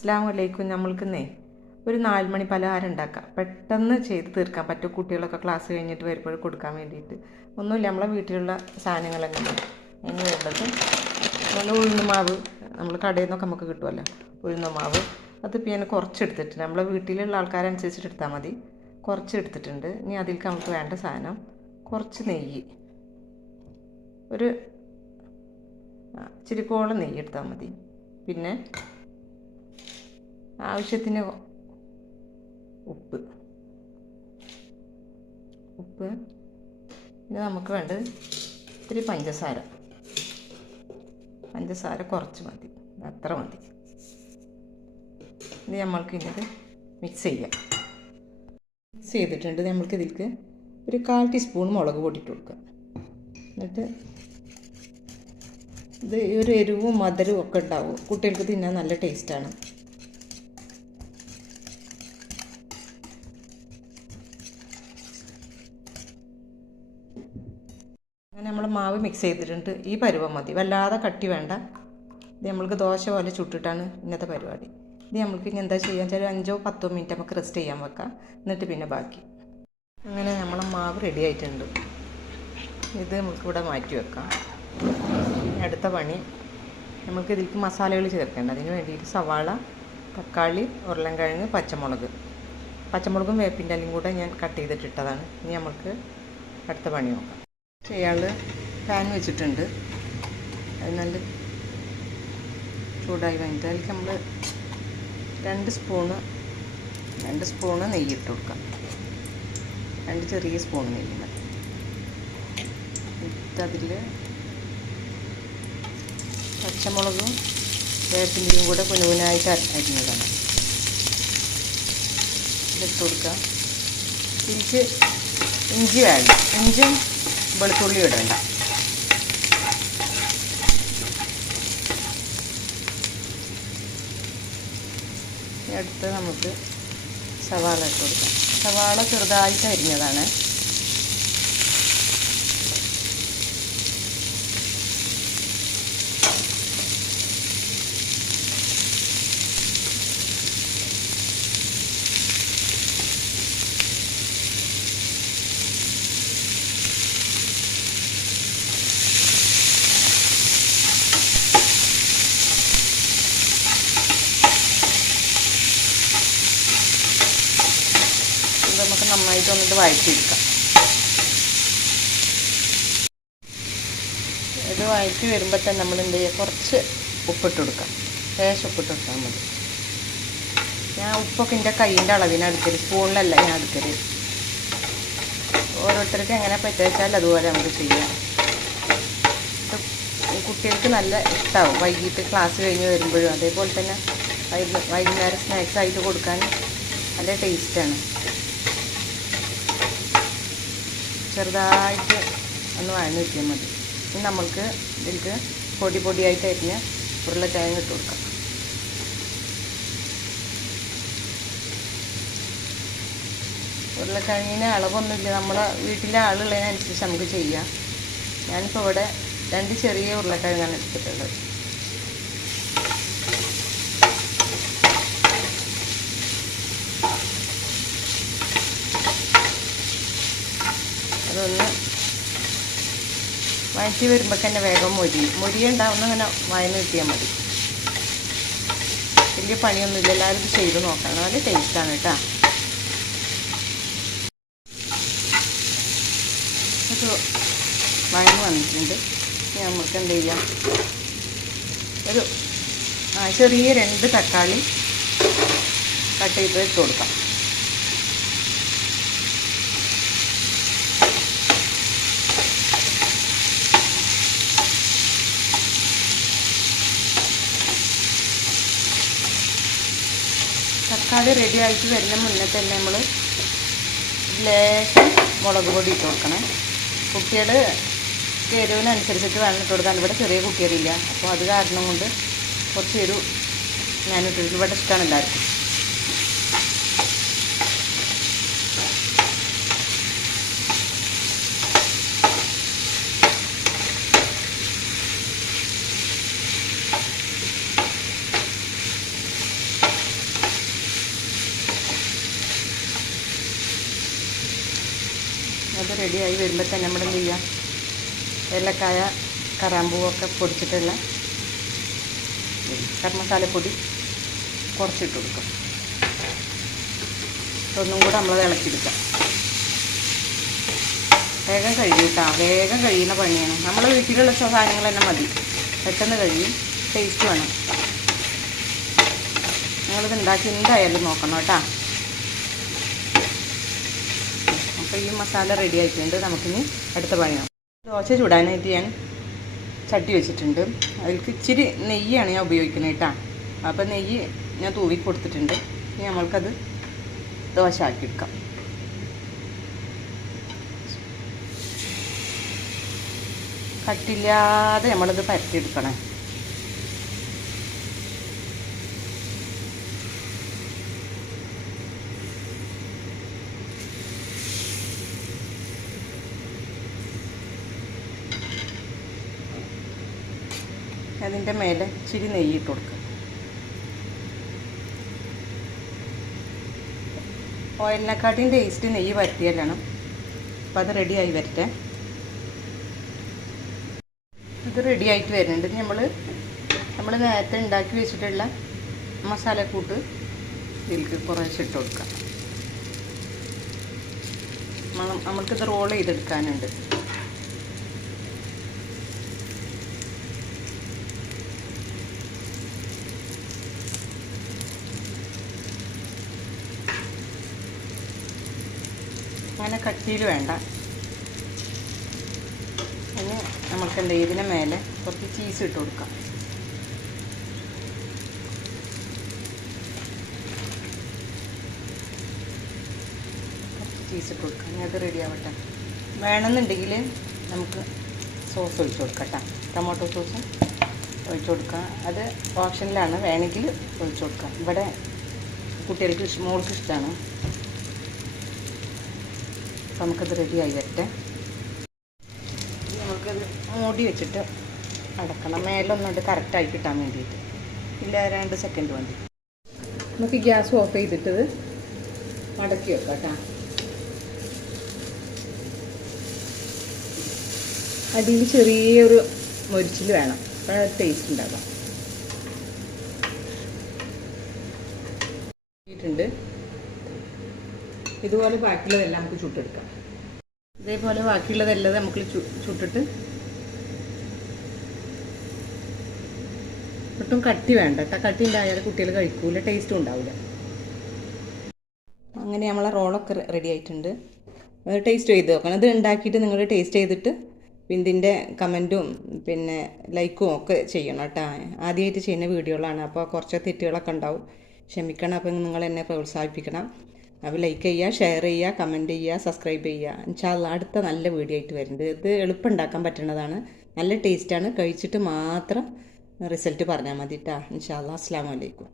അസ്സലാമു അലൈക്കും. നമ്മൾക്കിന്നേ ഒരു 4 മണി പലഹാരം ഉണ്ടാക്കാം. പെട്ടെന്ന് ചെയ്ത് തീർക്കാൻ പറ്റും. കുട്ടികളൊക്കെ ക്ലാസ് കഴിഞ്ഞിട്ട് വരുമ്പോൾ കൊടുക്കാൻ വേണ്ടിയിട്ട്. ഒന്നുമില്ല, നമ്മളെ വീട്ടിലുള്ള സാധനങ്ങളൊക്കെ അതിന് വേണ്ടത് നമ്മൾ ഉഴുന്നുമാവ്, നമ്മൾ കടയിൽ നിന്നൊക്കെ നമുക്ക് കിട്ടുമല്ലോ ഉഴുന്നുമാവ്. അത് പിന്നെ കുറച്ചെടുത്തിട്ടുണ്ട്. നമ്മളെ വീട്ടിലുള്ള ആൾക്കാരനുസരിച്ചിട്ട് എടുത്താൽ മതി. കുറച്ചെടുത്തിട്ടുണ്ട്. ഇനി അതിലേക്ക് നമുക്ക് വേണ്ട സാധനം കുറച്ച് നെയ്യ്, ഒരു ഇച്ചിരിക്കോളം നെയ്യ് എടുത്താൽ മതി. പിന്നെ ആവശ്യത്തിന് ഉപ്പ് പിന്നെ നമുക്ക് വേണ്ടത് ഇത്തിരി പഞ്ചസാര കുറച്ച് മതി, അത്ര മതി. ഇത് നമ്മൾക്ക് ഇന്നത് മിക്സ് ചെയ്യാം. മിക്സ് ചെയ്തിട്ടുണ്ട്. നമ്മൾക്ക് ഇതിലേക്ക് ഒരു 1/4 ടീസ്പൂൺ മുളക് പൊടി ഇട്ട് കൊടുക്കുക. എന്നിട്ട് ഇത് ഒരു എരിവും മധുരവും ഒക്കെ ഉണ്ടാവും. കുട്ടികൾക്ക് തിന്നാൻ നല്ല ടേസ്റ്റാണ്. അങ്ങനെ നമ്മൾ മാവ് മിക്സ് ചെയ്തിട്ടുണ്ട്. ഈ പരുവം മതി, വല്ലാതെ കട്ടി വേണ്ട. ഇത് നമ്മൾക്ക് ദോശ പോലെ ചുട്ടിട്ടാണ് ഇന്നത്തെ പരിപാടി. ഇത് നമ്മൾക്ക് ഇനി എന്താ ചെയ്യാൻ വെച്ചാൽ 5-10 മിനിറ്റ് നമുക്ക് റെസ്റ്റ് ചെയ്യാൻ വെക്കാം. എന്നിട്ട് പിന്നെ ബാക്കി. അങ്ങനെ നമ്മളെ മാവ് റെഡി ആയിട്ടുണ്ട്. ഇത് നമുക്കിവിടെ മാറ്റി വെക്കാം. അടുത്ത പണി, നമുക്ക് ഇതിലേക്ക് മസാലകൾ ചേർക്കേണ്ട. അതിന് വേണ്ടിയിട്ട് സവാള, തക്കാളി, ഉരുളൻകിഴങ്ങ്, പച്ചമുളകും വേപ്പിൻ്റെ എല്ലാം കൂടെ ഞാൻ കട്ട് ചെയ്തിട്ടിട്ടതാണ്. ഇനി നമുക്ക് അടുത്ത പണി നോക്കാം. ചെയ്യാനുള്ള പാൻ വെച്ചിട്ടുണ്ട്. അത് നല്ല ചൂടായി കഴിഞ്ഞിട്ട് അതിലേക്ക് നമ്മൾ 2 സ്പൂണ് നെയ്യ് ഇട്ട് കൊടുക്കാം. 2 ചെറിയ സ്പൂൺ നെയ്യ് മതി. അതിൽ പച്ചമുളകും വേപ്പിൻ്റെയും കൂടെ കുനുകുനായിട്ട് അരിഞ്ഞതാണ് ഇതിട്ട് കൊടുക്കുക. ഇതിലേക്ക് ഇഞ്ചി വേണ്ട, ഇഞ്ചിയും വെളുത്തുള്ളി ഇടണ്ട. അടുത്ത് നമുക്ക് സവാള ഇട്ട് കൊടുക്കാം. സവാള ചെറുതായിട്ട് അരിഞ്ഞതാണ്. നമുക്ക് നന്നായിട്ട് വന്നിട്ട് വഴറ്റിയെടുക്കാം. ഇത് വഴറ്റി വരുമ്പോൾ തന്നെ നമ്മൾ എന്ത് ചെയ്യുക, കുറച്ച് ഉപ്പിട്ട് കൊടുക്കാം. ഉപ്പിട്ട് കൊടുത്താൽ മതി. ഞാൻ ഉപ്പൊക്കെ എൻ്റെ കയ്യിൻ്റെ അളവിന് എടുക്കല്, സ്പൂണിലല്ല ഞാൻ എടുക്കല്. ഓരോരുത്തർക്ക് എങ്ങനെ പറ്റുവെച്ചാൽ അതുപോലെ നമുക്ക് ചെയ്യാം. കുട്ടികൾക്ക് നല്ല ഇഷ്ടമാവും വൈകിട്ട് ക്ലാസ് കഴിഞ്ഞ് വരുമ്പോഴും. അതേപോലെ തന്നെ വൈകുന്നേരം സ്നാക്സ് ആയിട്ട് കൊടുക്കാൻ നല്ല ടേസ്റ്റാണ്. ചെറുതായിട്ട് ഒന്ന് വഴന്ന് കിട്ടിയാൽ മതി. ഇനി നമ്മൾക്ക് ഇതിലേക്ക് പൊടിയായിട്ട് അരിഞ്ഞ് ഉരുളക്കിഴങ്ങ് ഇട്ട് കൊടുക്കാം. ഉരുളക്കിഴങ്ങിന് അളവൊന്നുമില്ല, നമ്മളെ വീട്ടിലെ ആളുള്ളതിനനുസരിച്ച് നമുക്ക് ചെയ്യാം. ഞാനിപ്പോൾ ഇവിടെ 2 ചെറിയ ഉരുളക്കിഴങ്ങാണ് എടുത്തിട്ടുള്ളത്. അതൊന്ന് വഴറ്റി വരുമ്പോൾ തന്നെ വേഗം മൊരിയുണ്ടാവുന്ന ഇങ്ങനെ വഴന്ന് കിട്ടിയാൽ മതി. വലിയ പണിയൊന്നുമില്ല, എല്ലാവരും ഇത് ചെയ്ത് നോക്കണം. നല്ല ടേസ്റ്റാണ് കേട്ടോ. അത് വഴന്ന് വന്നിട്ടുണ്ട്. നമുക്ക് എന്ത് ചെയ്യാം, ഒരു ചെറിയ 2 തക്കാളി കട്ട് ചെയ്ത് ഇട്ട് കൊടുക്കാം. തക്കാളി റെഡി ആയിട്ട് വരുന്ന മുന്നേ തന്നെ നമ്മൾ ലേശം മുളക് പൊടി ഇട്ട് കൊടുക്കണം. കുട്ടികൾ എരിവിനനുസരിച്ചിട്ട് വേണം ഇട്ട് കൊടുക്കാൻ. ഇവിടെ ചെറിയ കുട്ടികളില്ല, അപ്പോൾ അത് കാരണം കൊണ്ട് കുറച്ച് എരിവ് ഞാനിട്ടിട്ട് ഇവിടെ ഇഷ്ടമാണ് എല്ലാവർക്കും. റെഡിയായി വരുമ്പോൾ തന്നെ നമ്മൾ എന്ത് ചെയ്യാം, ഏലക്കായ കറാമ്പൂവൊക്കെ പൊടിച്ചിട്ടുള്ള ഗരം മസാലപ്പൊടി കുറച്ചിട്ട് കൊടുക്കും. ഒന്നും കൂടെ നമ്മൾ ഇളക്കിയെടുക്കാം. വേഗം കഴിയും കേട്ടോ, വേഗം കഴിയുന്ന പണിയാണ്. നമ്മളെ വീട്ടിലുള്ള സാധനങ്ങൾ തന്നെ മതി, പെട്ടെന്ന് കഴിയും, ടേസ്റ്റ് വേണം. നിങ്ങളിത് ഉണ്ടാക്കി എന്തായാലും നോക്കണം കേട്ടോ. അപ്പോൾ ഈ മസാല റെഡി ആയിട്ടുണ്ട്. നമുക്കിനി അടുത്ത പണിയാണ്. ദോശ ചൂടാനായിട്ട് ഞാൻ ചട്ടി വെച്ചിട്ടുണ്ട്. അതിലേക്ക് ഇച്ചിരി നെയ്യാണ് ഞാൻ ഉപയോഗിക്കുന്നത് കേട്ടോ. അപ്പോൾ നെയ്യ് ഞാൻ തൂവി കൊടുത്തിട്ടുണ്ട്. ഇനി നമ്മൾക്കത് ദോശ ആക്കിയെടുക്കാം. കട്ടില്ലാതെ നമ്മളിത് പരത്തിയെടുക്കണം. അതിൻ്റെ മേലെ ഇച്ചിരി നെയ്യ് ഇട്ട് കൊടുക്കുക. ഓയിലിനെക്കാട്ടിയും ടേസ്റ്റ് നെയ്യ് പരത്തിയാലാണ്. അപ്പോൾ അത് റെഡിയായി വരട്ടെ. ഇത് റെഡി ആയിട്ട് വരുന്നുണ്ട്. നമ്മൾ നേരത്തെ ഉണ്ടാക്കി വെച്ചിട്ടുള്ള മസാലക്കൂട്ട് ഇതിലേക്ക് കുറേശ്ശെ ഇട്ട് കൊടുക്കാം. നമ്മൾക്കിത് റോൾ ചെയ്തെടുക്കാനുണ്ട്. അങ്ങനെ കട്ടിയിൽ വേണ്ട. ഇനി നമുക്ക് എന്താ ഇതിന് മേലെ കുറച്ച് ചീസ് ഇട്ട് കൊടുക്കാം. കുറച്ച് ചീസ് ഇട്ട് കൊടുക്കാം. ഇനി അത് റെഡി ആവട്ടെ. വേണമെന്നുണ്ടെങ്കിൽ നമുക്ക് സോസ് ഒഴിച്ച് കൊടുക്കാം കേട്ടോ. ടൊമാറ്റോ സോസ് ഒഴിച്ച് കൊടുക്കാം. അത് ഓപ്ഷനിലാണ്, വേണമെങ്കിൽ ഒഴിച്ച് കൊടുക്കാം. ഇവിടെ കുട്ടികൾക്ക് മോൾക്ക് ഇഷ്ടമാണ്. അപ്പോൾ നമുക്കത് റെഡിയായി വരട്ടെ. നമുക്കത് മൂടി വെച്ചിട്ട് അടക്കണം. മേലൊന്നുകൊണ്ട് കറക്റ്റായി കിട്ടാൻ വേണ്ടിയിട്ട്. ഇല്ല 2 സെക്കൻഡ് മതി. നമുക്ക് ഗ്യാസ് ഓഫ് ചെയ്തിട്ട് മടക്കി വെക്കാം കേട്ടോ. അടിയിൽ ചെറിയൊരു മൊരിച്ചിൽ വേണം, അപ്പോഴത് ടേസ്റ്റ് ഉണ്ടാകാം. ണ്ട് ഇതുപോലെ ബാക്കിയുള്ളതെല്ലാം നമുക്ക് ചുട്ടെടുക്കാം. ഇതേപോലെ ബാക്കിയുള്ളതെല്ലാം നമുക്ക് ചുട്ടിട്ട് ഒട്ടും കട്ടി വേണ്ട കേട്ടോ. കട്ടി ഉണ്ടായാൽ കുട്ടികൾ കഴിക്കൂല, ടേസ്റ്റും ഉണ്ടാവില്ല. അങ്ങനെ നമ്മളെ റോളൊക്കെ റെഡി ആയിട്ടുണ്ട്. ടേസ്റ്റ് ചെയ്ത് നോക്കണം. ഇത് ഉണ്ടാക്കിയിട്ട് നിങ്ങൾ ടേസ്റ്റ് ചെയ്തിട്ട് ഇതിൻ്റെ കമൻറ്റും പിന്നെ ലൈക്കും ഒക്കെ ചെയ്യണം കേട്ടോ. ആദ്യമായിട്ട് ചെയ്യുന്ന വീഡിയോകളാണ്, അപ്പോൾ കുറച്ച് തെറ്റുകളൊക്കെ ഉണ്ടാവും, ക്ഷമിക്കണം. അപ്പോൾ നിങ്ങൾ എന്നെ പ്രോത്സാഹിപ്പിക്കണം. അപ്പോൾ ലൈക്ക് ചെയ്യുക, ഷെയർ ചെയ്യുക, കമൻറ്റ് ചെയ്യുക, സബ്സ്ക്രൈബ് ചെയ്യുക. ഇൻഷാ അല്ലാഹ് അടുത്ത നല്ല വീഡിയോ ആയിട്ട് വരുന്നുണ്ട്. ഇത് എളുപ്പം ഉണ്ടാക്കാൻ പറ്റുന്നതാണ്, നല്ല ടേസ്റ്റാണ്. കഴിച്ചിട്ട് മാത്രം റിസൾട്ട് പറഞ്ഞാൽ മതി കേട്ടോ. ഇൻഷാ അല്ലാഹ്. അസ്സലാമു അലൈക്കും.